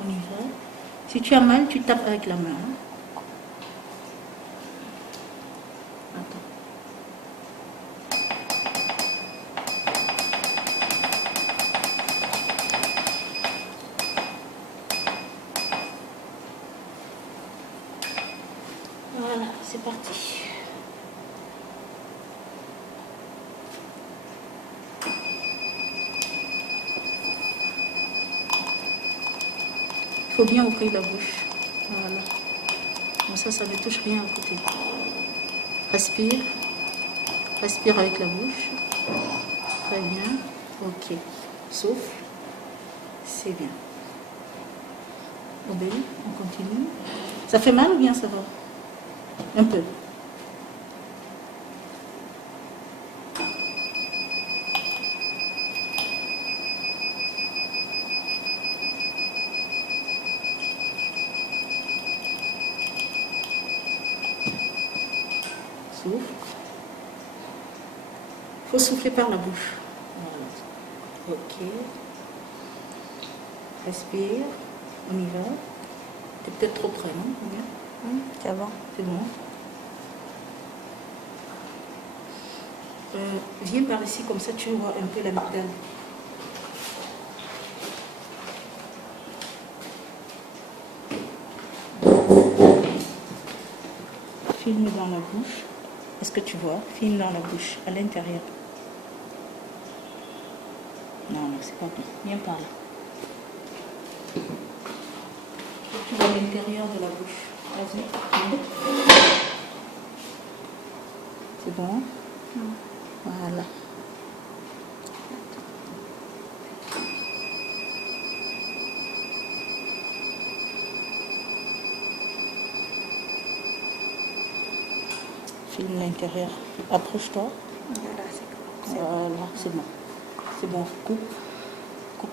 On y va. Si tu as mal, tu tapes avec la main. Attends. Voilà, c'est parti. Il faut bien ouvrir la bouche. Voilà. Comme ça ne touche rien à côté. Respire. Respire avec la bouche. Très bien. Ok. Souffle. C'est bien. Obéis. On continue. Ça fait mal ou bien ça va? Un peu. Souffle. Il faut souffler par la bouche. Voilà. Ok. Respire. On y va. T'es peut-être trop près, non? C'est bon. C'est bon. Viens par ici, comme ça tu vois un peu la l'amygdale. Filme dans la bouche. Est-ce que tu vois? Filme dans la bouche, à l'intérieur. Non, c'est pas bon. Viens par là. Tu vois l'intérieur de la bouche. Vas-y. C'est bon? Voilà. Filme l'intérieur. Approche-toi. Voilà, Voilà, c'est bon. C'est bon. Coupe. Coupe.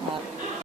Voilà.